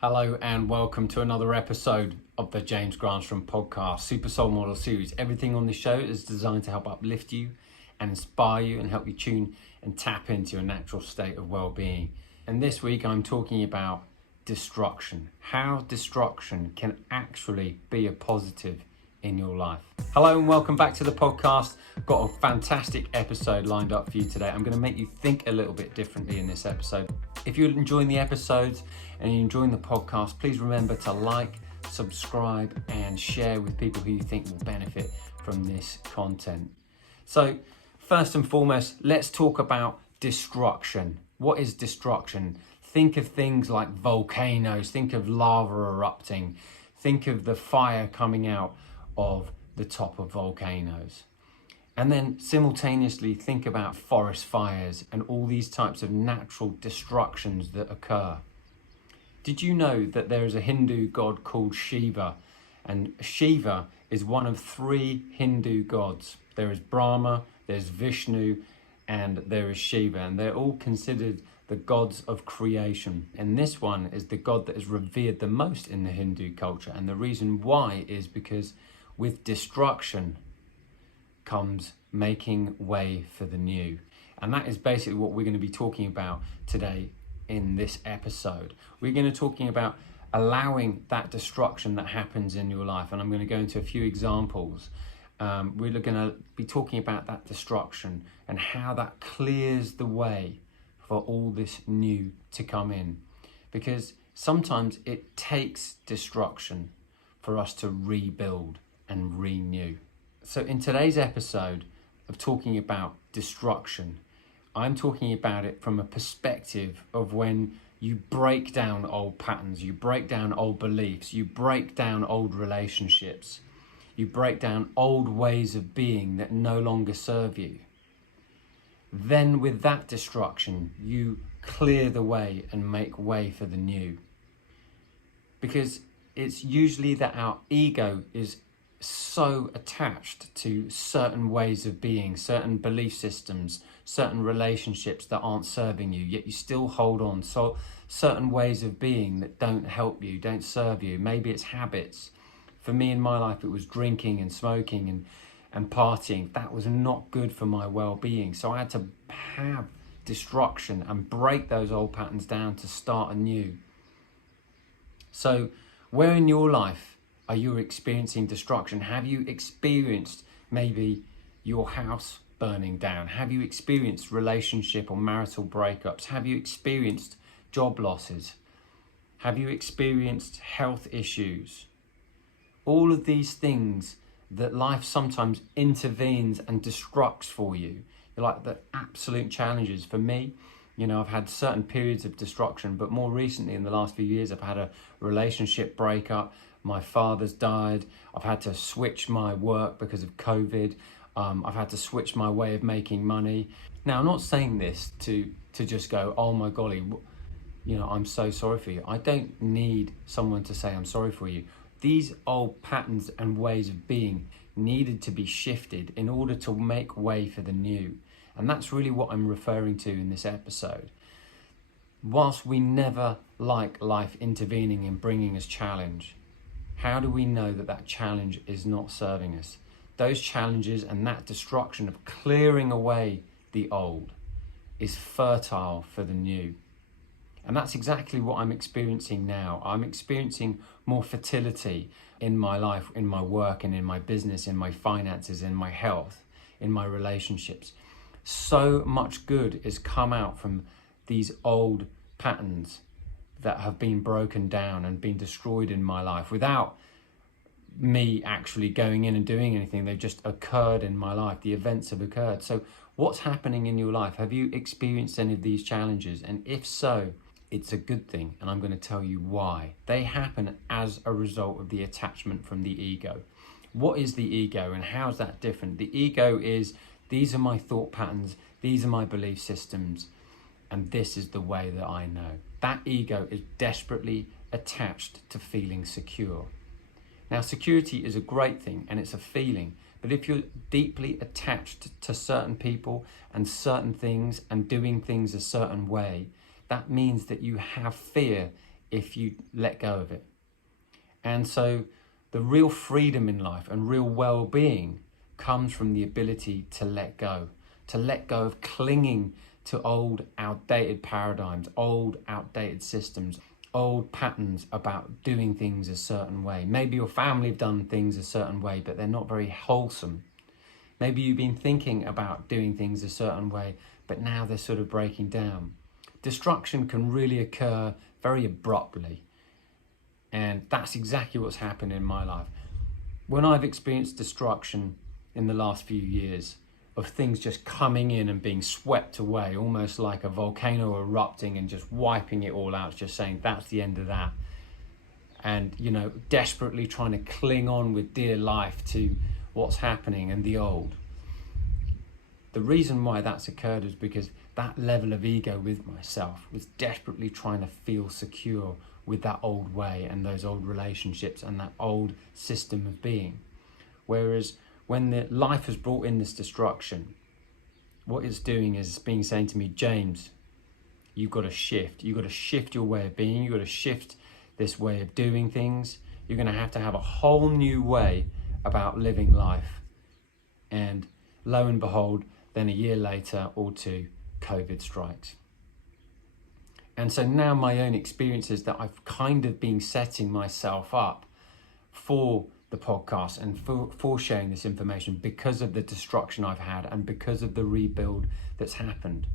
Hello and welcome to another episode of the James Granström podcast, Super Soul Model series. Everything on this show is designed to help uplift you and inspire you and help you tune and tap into your natural state of well-being. And this week I'm talking about destruction, how destruction can actually be a positive in your life. Hello and welcome back to the podcast. I've got a fantastic episode lined up for you today. I'm going to make you think a little bit differently in this episode. If you're enjoying the episodes and you're enjoying the podcast, please remember to like, subscribe and share with people who you think will benefit from this content. So first and foremost, let's talk about destruction. What is destruction? Think of things like volcanoes, think of lava erupting, think of the fire coming out of the top of volcanoes. And then simultaneously think about forest fires and all these types of natural destructions that occur. Did you know that there is a Hindu god called Shiva? And Shiva is one of three Hindu gods. There is Brahma, there's Vishnu, and there is Shiva. And they're all considered the gods of creation. And this one is the god that is revered the most in the Hindu culture. And the reason why is because with destruction comes making way for the new. And that is basically what we're going to be talking about today in this episode. We're going to be talking about allowing that destruction that happens in your life. And I'm going to go into a few examples. We're going to be talking about that destruction and how that clears the way for all this new to come in. Because sometimes it takes destruction for us to rebuild and renew. So in today's episode of talking about destruction, I'm talking about it from a perspective of when you break down old patterns, you break down old beliefs, you break down old relationships, you break down old ways of being that no longer serve you. Then with that destruction, you clear the way and make way for the new. Because it's usually that our ego is so attached to certain ways of being, certain belief systems, certain relationships that aren't serving you, yet you still hold on. So certain ways of being that don't help you, don't serve you. Maybe it's habits. For me in my life, it was drinking and smoking and partying. That was not good for my well-being. So I had to have destruction and break those old patterns down to start anew. So where in your life are you experiencing destruction? Have you experienced maybe your house burning down? Have you experienced relationship or marital breakups? Have you experienced job losses? Have you experienced health issues? All of these things that life sometimes intervenes and destructs for you. They're like the absolute challenges. For me, I've had certain periods of destruction, but more recently in the last few years, I've had a relationship breakup. My father's died. I've had to switch my work because of COVID. I've had to switch my way of making money. Now, I'm not saying this to just go, oh my golly, I'm so sorry for you. I don't need someone to say I'm sorry for you. These old patterns and ways of being needed to be shifted in order to make way for the new. And that's really what I'm referring to in this episode. Whilst we never like life intervening and bringing us challenge, how do we know that that challenge is not serving us? Those challenges and that destruction of clearing away the old is fertile for the new. And that's exactly what I'm experiencing now. I'm experiencing more fertility in my life, in my work and in my business, in my finances, in my health, in my relationships. So much good has come out from these old patterns that have been broken down and been destroyed in my life without me actually going in and doing anything. They've just occurred in my life. The events have occurred. So what's happening in your life? Have you experienced any of these challenges? And if so, it's a good thing. And I'm going to tell you why. They happen as a result of the attachment from the ego. What is the ego and how is that different? The ego is, these are my thought patterns, these are my belief systems, and this is the way that I know. That ego is desperately attached to feeling secure. Now, security is a great thing and it's a feeling, but if you're deeply attached to certain people and certain things and doing things a certain way, that means that you have fear if you let go of it. And so the real freedom in life and real well-being comes from the ability to let go of clinging to old, outdated paradigms, old, outdated systems, old patterns about doing things a certain way. Maybe your family have done things a certain way, but they're not very wholesome. Maybe you've been thinking about doing things a certain way, but now they're sort of breaking down. Destruction can really occur very abruptly. And that's exactly what's happened in my life. When I've experienced destruction in the last few years, of things just coming in and being swept away, almost like a volcano erupting and just wiping it all out, just saying that's the end of that. And, desperately trying to cling on with dear life to what's happening and the old. The reason why that's occurred is because that level of ego with myself was desperately trying to feel secure with that old way and those old relationships and that old system of being. Whereas when the life has brought in this destruction, what it's doing is it's being saying to me, James, you've got to shift. You've got to shift your way of being. You've got to shift this way of doing things. You're going to have a whole new way about living life. And lo and behold, then a year later or two, COVID strikes. And so now my own experience is that I've kind of been setting myself up for the podcast and for sharing this information because of the destruction I've had and because of the rebuild that's happened.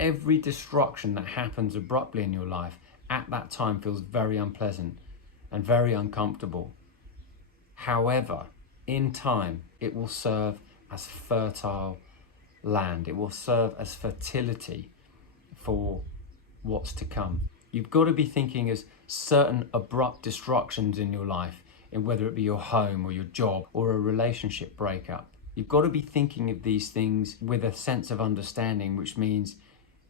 Every destruction that happens abruptly in your life at that time feels very unpleasant and very uncomfortable. However, in time, it will serve as fertile land. It will serve as fertility for what's to come. You've got to be thinking as certain abrupt destructions in your life, in whether it be your home or your job or a relationship breakup. You've got to be thinking of these things with a sense of understanding, which means,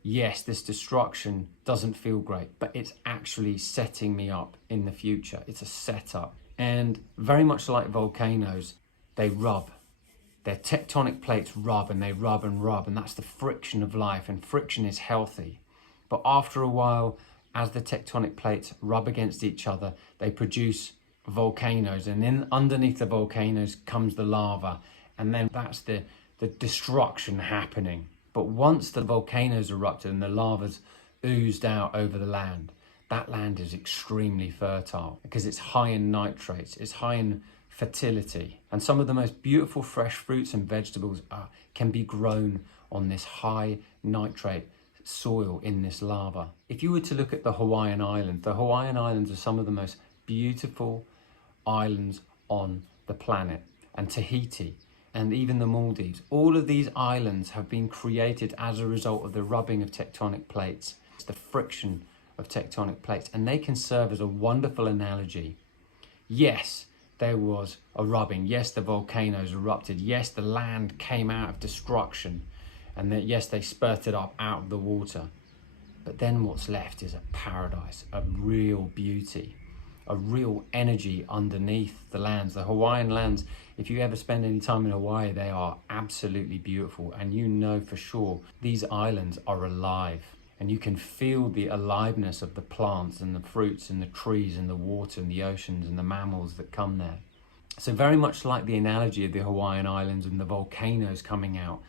yes, this destruction doesn't feel great, but it's actually setting me up in the future. It's a setup. And very much like volcanoes, they rub. Their tectonic plates rub and they rub and rub, and that's the friction of life, and friction is healthy. But after a while, as the tectonic plates rub against each other, they produce volcanoes, and then underneath the volcanoes comes the lava, and then that's the destruction happening. But once the volcanoes erupted and the lava's oozed out over the land, that land is extremely fertile because it's high in nitrates, it's high in fertility, and some of the most beautiful fresh fruits and vegetables can be grown on this high nitrate soil in this lava. If you were to look at the Hawaiian Islands are some of the most beautiful islands on the planet, and Tahiti, and even the Maldives. All of these islands have been created as a result of the rubbing of tectonic plates. It's the friction of tectonic plates, and they can serve as a wonderful analogy. Yes, there was a rubbing. Yes, the volcanoes erupted. Yes, the land came out of destruction, and that yes, they spurted up out of the water. But then what's left is a paradise, a real beauty, a real energy underneath the lands. The Hawaiian lands, if you ever spend any time in Hawaii, they are absolutely beautiful. And you know for sure these islands are alive. And you can feel the aliveness of the plants and the fruits and the trees and the water and the oceans and the mammals that come there. So very much like the analogy of the Hawaiian Islands and the volcanoes coming out,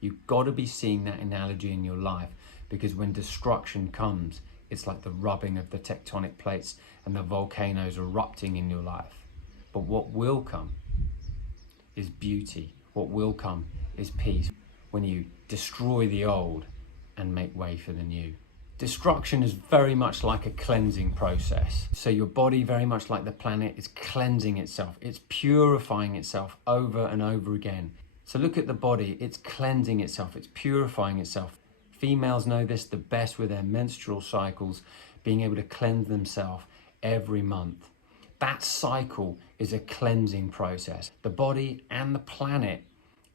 you've got to be seeing that analogy in your life, because when destruction comes, it's like the rubbing of the tectonic plates and the volcanoes erupting in your life. But what will come is beauty. What will come is peace when you destroy the old and make way for the new. Destruction is very much like a cleansing process. So your body, very much like the planet, is cleansing itself. It's purifying itself over and over again. So look at the body, it's cleansing itself, it's purifying itself. Females know this the best with their menstrual cycles, being able to cleanse themselves every month. That cycle is a cleansing process. The body and the planet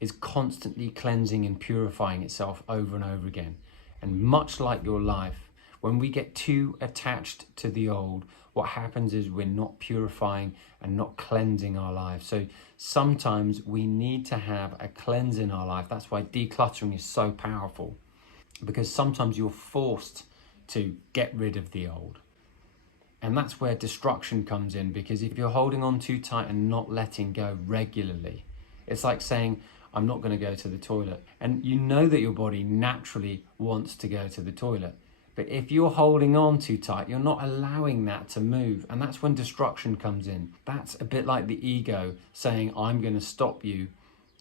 is constantly cleansing and purifying itself over and over again. And much like your life, when we get too attached to the old, what happens is we're not purifying and not cleansing our lives. So sometimes we need to have a cleanse in our life. That's why decluttering is so powerful, because sometimes you're forced to get rid of the old. And that's where destruction comes in, because if you're holding on too tight and not letting go regularly, it's like saying, I'm not going to go to the toilet. And you know that your body naturally wants to go to the toilet. But if you're holding on too tight, you're not allowing that to move. And that's when destruction comes in. That's a bit like the ego saying, I'm going to stop you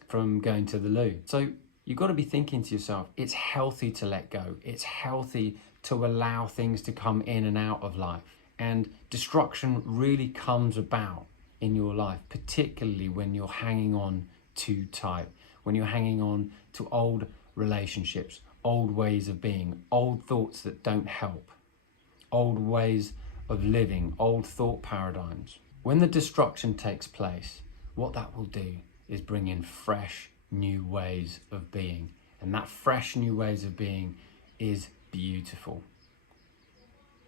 from going to the loo. So you've got to be thinking to yourself, it's healthy to let go. It's healthy to allow things to come in and out of life. And destruction really comes about in your life, particularly when you're hanging on too tight, when you're hanging on to old relationships, old ways of being, old thoughts that don't help, old ways of living, old thought paradigms. When the destruction takes place, what that will do is bring in fresh new ways of being. And that fresh new ways of being is beautiful.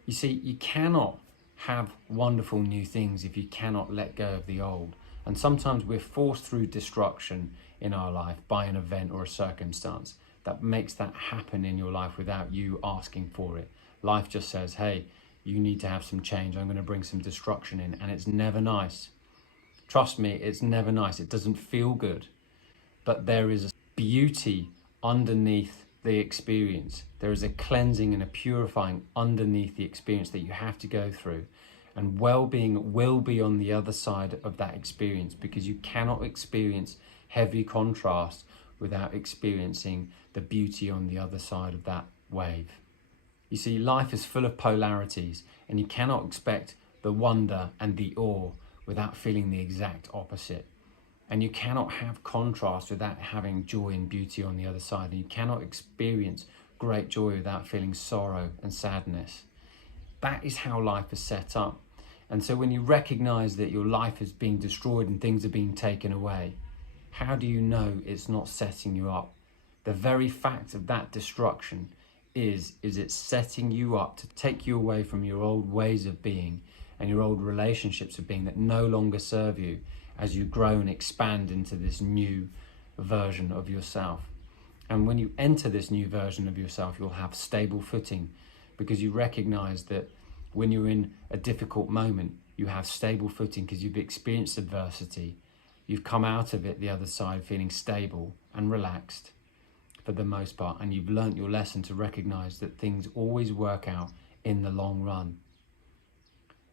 You see, you cannot have wonderful new things if you cannot let go of the old. And sometimes we're forced through destruction in our life by an event or a circumstance that makes that happen in your life without you asking for it. Life just says, hey, you need to have some change. I'm going to bring some destruction in. And it's never nice. Trust me, it's never nice. It doesn't feel good. But there is a beauty underneath the experience. There is a cleansing and a purifying underneath the experience that you have to go through. And well-being will be on the other side of that experience, because you cannot experience heavy contrast without experiencing the beauty on the other side of that wave. You see, life is full of polarities, and you cannot expect the wonder and the awe without feeling the exact opposite. And you cannot have contrast without having joy and beauty on the other side. And you cannot experience great joy without feeling sorrow and sadness. That is how life is set up. And so when you recognize that your life is being destroyed and things are being taken away, how do you know it's not setting you up? The very fact of that destruction is it's setting you up to take you away from your old ways of being and your old relationships of being that no longer serve you, as you grow and expand into this new version of yourself. And when you enter this new version of yourself, you'll have stable footing, because you recognize that when you're in a difficult moment, you have stable footing because you've experienced adversity. You've come out of it the other side feeling stable and relaxed for the most part. And you've learnt your lesson to recognize that things always work out in the long run.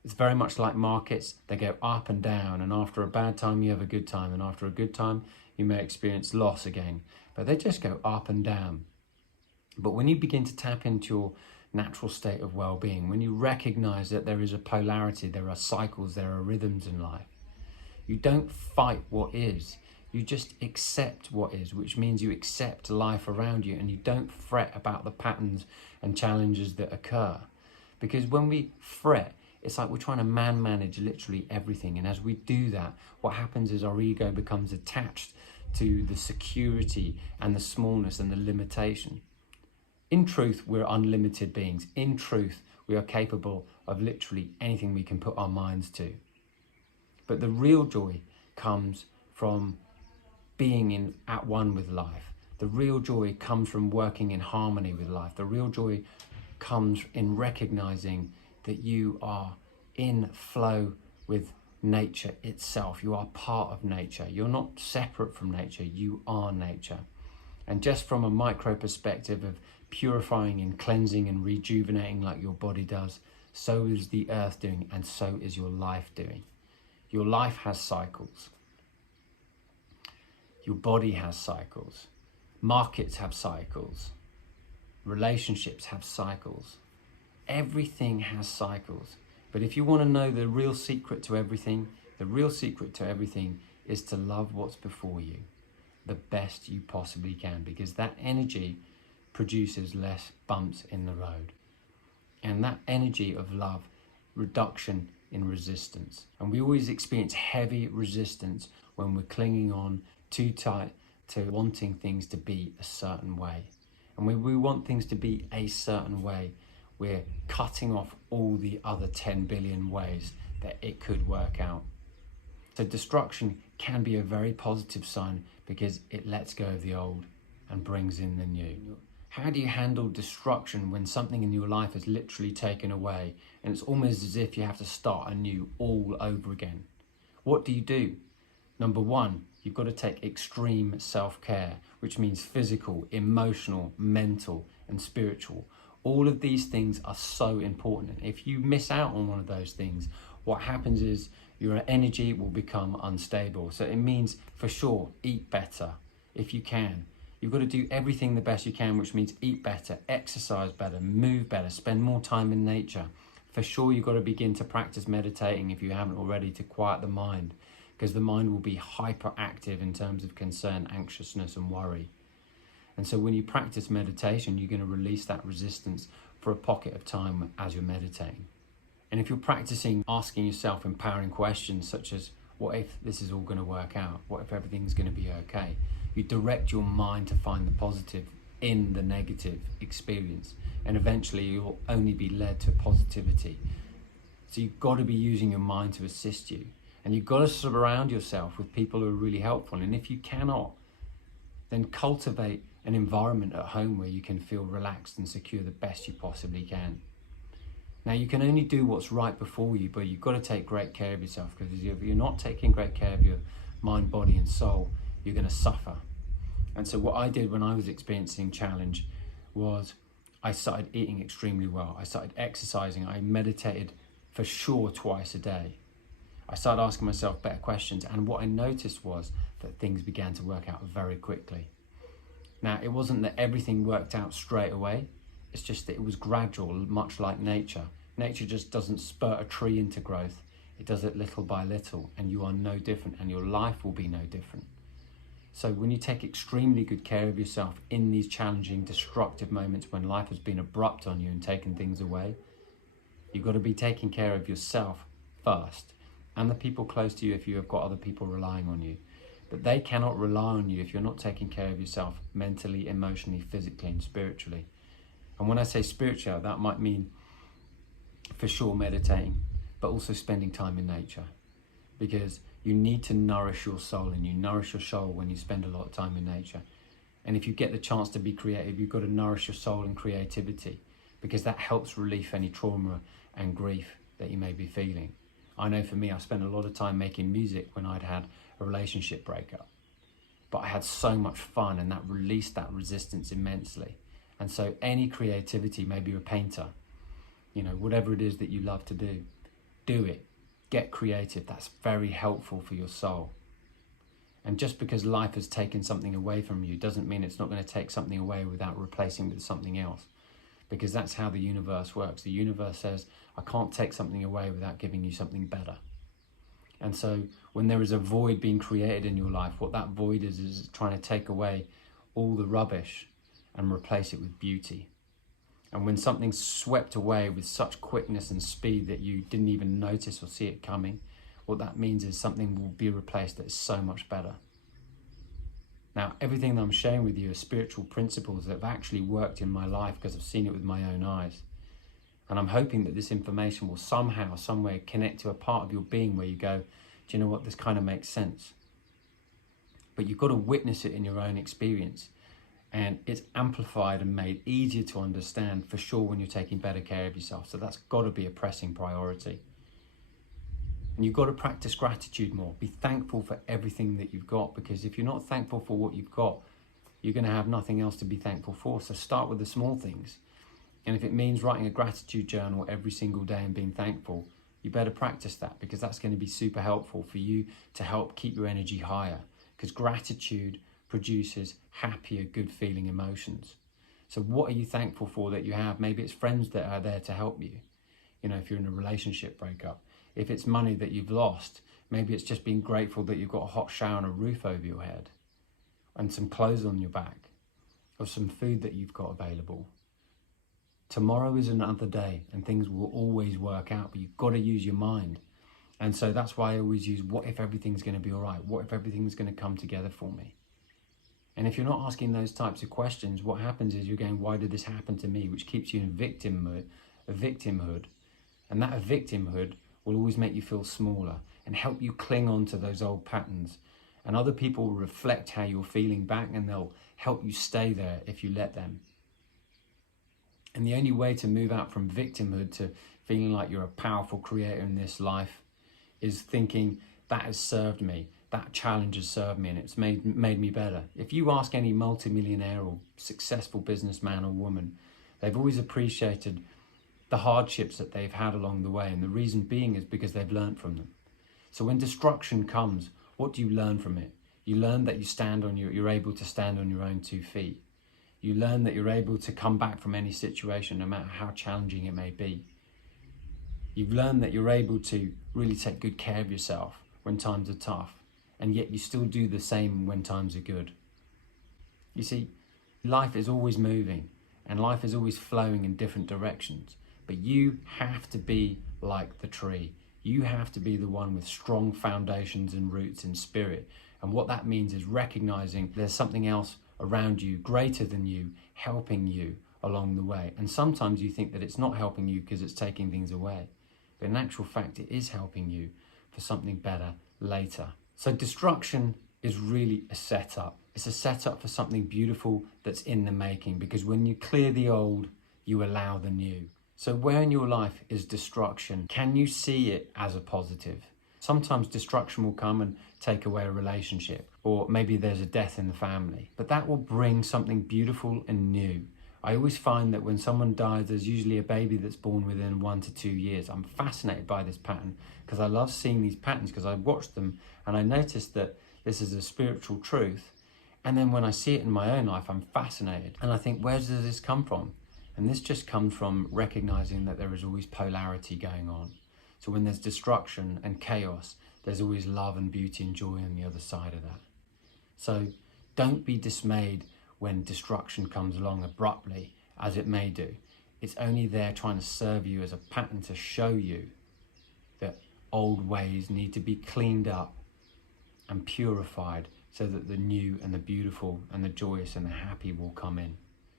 It's very much like markets. They go up and down, and after a bad time you have a good time, and after a good time you may experience loss again, but they just go up and down. But when you begin to tap into your natural state of well-being, when you recognize that there is a polarity, there are cycles, there are rhythms in life, you don't fight what is, you just accept what is, which means you accept life around you, and you don't fret about the patterns and challenges that occur. Because when we fret, it's like we're trying to manage literally everything. And as we do that, what happens is our ego becomes attached to the security and the smallness and the limitation. In truth, we're unlimited beings. In truth, we are capable of literally anything we can put our minds to. But the real joy comes from being at one with life. The real joy comes from working in harmony with life. The real joy comes in recognizing that you are in flow with nature itself. You are part of nature. You're not separate from nature. You are nature. And just from a micro perspective of purifying and cleansing and rejuvenating like your body does, so is the earth doing, and so is your life doing. Your life has cycles. Your body has cycles. Markets have cycles. Relationships have cycles. Everything has cycles. But if you want to know the real secret to everything, the real secret to everything is to love what's before you the best you possibly can, because that energy produces less bumps in the road. And that energy of love, reduction in resistance. And we always experience heavy resistance when we're clinging on too tight to wanting things to be a certain way. And when we want things to be a certain way, we're cutting off all the other 10 billion ways that it could work out. So destruction can be a very positive sign because it lets go of the old and brings in the new. How do you handle destruction when something in your life is literally taken away and it's almost as if you have to start anew all over again? What do you do? Number one, you've got to take extreme self-care, which means physical, emotional, mental, and spiritual. All of these things are so important. If you miss out on one of those things, what happens is your energy will become unstable. So it means, for sure, eat better if you can. You've got to do everything the best you can, which means eat better, exercise better, move better, spend more time in nature. For sure, you've got to begin to practice meditating if you haven't already, to quiet the mind, because the mind will be hyperactive in terms of concern, anxiousness, and worry. And so when you practice meditation, you're going to release that resistance for a pocket of time as you're meditating. And if you're practicing asking yourself empowering questions such as, what if this is all going to work out? What if everything's going to be okay? You direct your mind to find the positive in the negative experience, and eventually you'll only be led to positivity. So you've got to be using your mind to assist you, and you've got to surround yourself with people who are really helpful. And if you cannot, then cultivate an environment at home where you can feel relaxed and secure the best you possibly can. Now, you can only do what's right before you, but you've got to take great care of yourself, because if you're not taking great care of your mind, body, and soul, you're going to suffer. And so what I did when I was experiencing challenge was I started eating extremely well. I started exercising. I meditated for sure twice a day. I started asking myself better questions. And what I noticed was that things began to work out very quickly. Now, it wasn't that everything worked out straight away. It's just that it was gradual, much like nature. Nature just doesn't spurt a tree into growth. It does it little by little, and you are no different, and your life will be no different. So when you take extremely good care of yourself in these challenging, destructive moments when life has been abrupt on you and taken things away, you've got to be taking care of yourself first, and the people close to you if you have got other people relying on you. But they cannot rely on you if you're not taking care of yourself mentally, emotionally, physically, and spiritually. And when I say spiritual, that might mean for sure meditating, but also spending time in nature, because you need to nourish your soul, and you nourish your soul when you spend a lot of time in nature. And if you get the chance to be creative, you've got to nourish your soul and creativity, because that helps relieve any trauma and grief that you may be feeling. I know for me, I spent a lot of time making music when I'd had a relationship breakup, but I had so much fun, and that released that resistance immensely. And so any creativity, maybe you're a painter, whatever it is that you love to do it. Get creative. That's very helpful for your soul. And just because life has taken something away from you doesn't mean it's not going to take something away without replacing with something else, because that's how the universe works. The universe says, I can't take something away without giving you something better. And so when there is a void being created in your life, what that void is trying to take away all the rubbish and replace it with beauty. And when something's swept away with such quickness and speed that you didn't even notice or see it coming, what that means is something will be replaced that is so much better. Now, everything that I'm sharing with you are spiritual principles that have actually worked in my life, because I've seen it with my own eyes. And I'm hoping that this information will somehow, somewhere connect to a part of your being where you go, do you know what, this kind of makes sense. But you've got to witness it in your own experience. And it's amplified and made easier to understand for sure when you're taking better care of yourself. So that's got to be a pressing priority. And you've got to practice gratitude more. Be thankful for everything that you've got, because if you're not thankful for what you've got, you're going to have nothing else to be thankful for. So start with the small things. And if it means writing a gratitude journal every single day and being thankful, you better practice that, because that's going to be super helpful for you to help keep your energy higher, because gratitude produces happier, good feeling emotions. So what are you thankful for that you have? Maybe it's friends that are there to help you. If you're in a relationship breakup, if it's money that you've lost, maybe it's just being grateful that you've got a hot shower and a roof over your head, and some clothes on your back, or some food that you've got available. Tomorrow is another day, and things will always work out, but you've got to use your mind. And so that's why I always use, what if everything's going to be all right? What if everything's going to come together for me? And if you're not asking those types of questions, what happens is you're going, why did this happen to me? Which keeps you in victimhood. And that victimhood will always make you feel smaller and help you cling on to those old patterns. And other people will reflect how you're feeling back, and they'll help you stay there if you let them. And the only way to move out from victimhood to feeling like you're a powerful creator in this life is thinking that has served me, that challenge has served me, and it's made me better. If you ask any multimillionaire or successful businessman or woman, they've always appreciated the hardships that they've had along the way, and the reason being is because they've learned from them. So when destruction comes, what do you learn from it? You learn that you're able to stand on your own 2 feet. You learn that you're able to come back from any situation, no matter how challenging it may be. You've learned that you're able to really take good care of yourself when times are tough, and yet you still do the same when times are good. You see, life is always moving, and life is always flowing in different directions, but you have to be like the tree. You have to be the one with strong foundations and roots in spirit. And what that means is recognizing there's something else around you, greater than you, helping you along the way. And sometimes you think that it's not helping you because it's taking things away. But in actual fact, it is helping you for something better later. So destruction is really a setup. It's a setup for something beautiful that's in the making, because when you clear the old, you allow the new. So where in your life is destruction? Can you see it as a positive? Sometimes destruction will come and take away a relationship, or maybe there's a death in the family, but that will bring something beautiful and new. I always find that when someone dies, there's usually a baby that's born within 1 to 2 years. I'm fascinated by this pattern because I love seeing these patterns, because I watch them and I notice that this is a spiritual truth. And then when I see it in my own life, I'm fascinated. And I think, where does this come from? And this just comes from recognizing that there is always polarity going on. So when there's destruction and chaos, there's always love and beauty and joy on the other side of that. So don't be dismayed when destruction comes along abruptly, as it may do. It's only there trying to serve you as a pattern to show you that old ways need to be cleaned up and purified so that the new and the beautiful and the joyous and the happy will come in.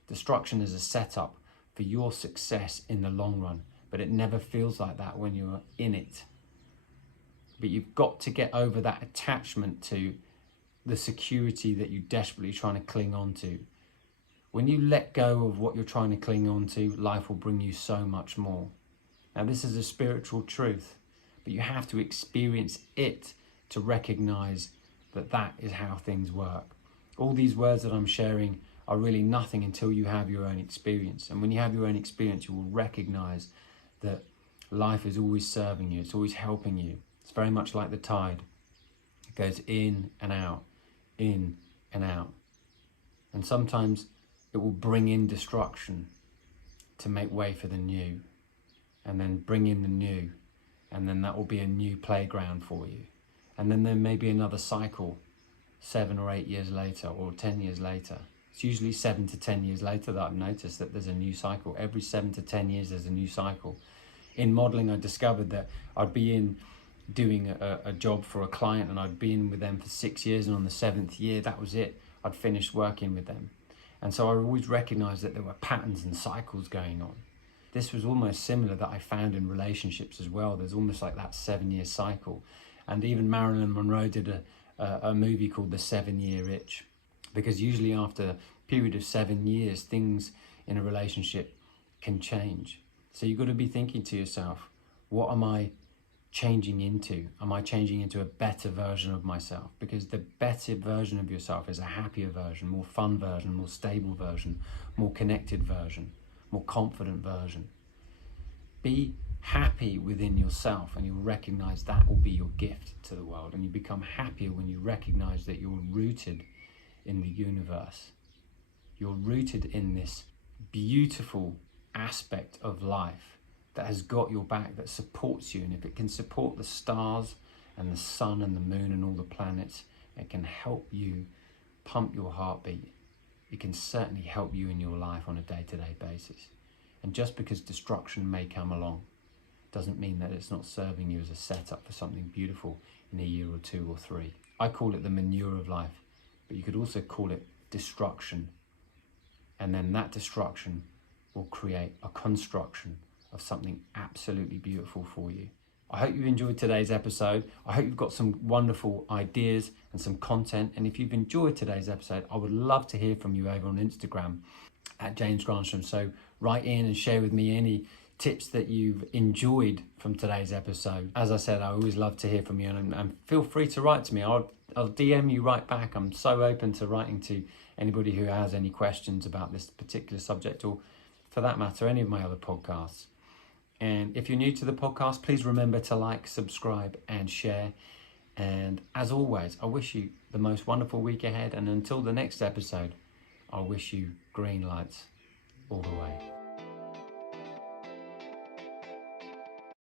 Destruction is a setup for your success in the long run, but it never feels like that when you're in it. But you've got to get over that attachment to the security that you're desperately trying to cling on to. When you let go of what you're trying to cling on to, life will bring you so much more. Now, this is a spiritual truth, but you have to experience it to recognize that that is how things work. All these words that I'm sharing are really nothing until you have your own experience. And when you have your own experience, you will recognize that life is always serving you. It's always helping you. It's very much like the tide. It goes in and out, in and out. And sometimes it will bring in destruction to make way for the new, and then bring in the new, and then that will be a new playground for you. And then there may be another cycle 7 or 8 years later, or 10 years later. It's usually 7 to 10 years later that I've noticed that there's a new cycle. Every 7 to 10 years there's a new cycle. In modeling, I discovered that I'd be in doing a job for a client, and I'd been with them for 6 years, and on the 7th year, that was it. I'd finished working with them. And so I always recognized that there were patterns and cycles going on. This was almost similar that I found in relationships as well. There's almost like that 7-year cycle. And even Marilyn Monroe did a movie called The 7-Year Itch, because usually after a period of 7 years, things in a relationship can change. So you've got to be thinking to yourself, what am I changing into? Am I changing into a better version of myself? Because the better version of yourself is a happier version, more fun version, more stable version, more connected version, more confident version. Be happy within yourself, and you'll recognize that will be your gift to the world. And you become happier when you recognize that you're rooted in the universe. You're rooted in this beautiful aspect of life that has got your back, that supports you. And if it can support the stars and the sun and the moon and all the planets, it can help you pump your heartbeat. It can certainly help you in your life on a day-to-day basis. And just because destruction may come along doesn't mean that it's not serving you as a setup for something beautiful in a year or 2 or 3. I call it the manure of life, but you could also call it destruction. And then that destruction will create a construction of something absolutely beautiful for you. I hope you've enjoyed today's episode. I hope you've got some wonderful ideas and some content. And if you've enjoyed today's episode, I would love to hear from you over on Instagram. at James Granström. So write in and share with me any tips that you've enjoyed from today's episode. As I said, I always love to hear from you, and feel free to write to me. I'll DM you right back. I'm so open to writing to anybody who has any questions about this particular subject, or for that matter, any of my other podcasts. And if you're new to the podcast, please remember to like, subscribe and share. And as always, I wish you the most wonderful week ahead. And until the next episode, I wish you green lights all the way.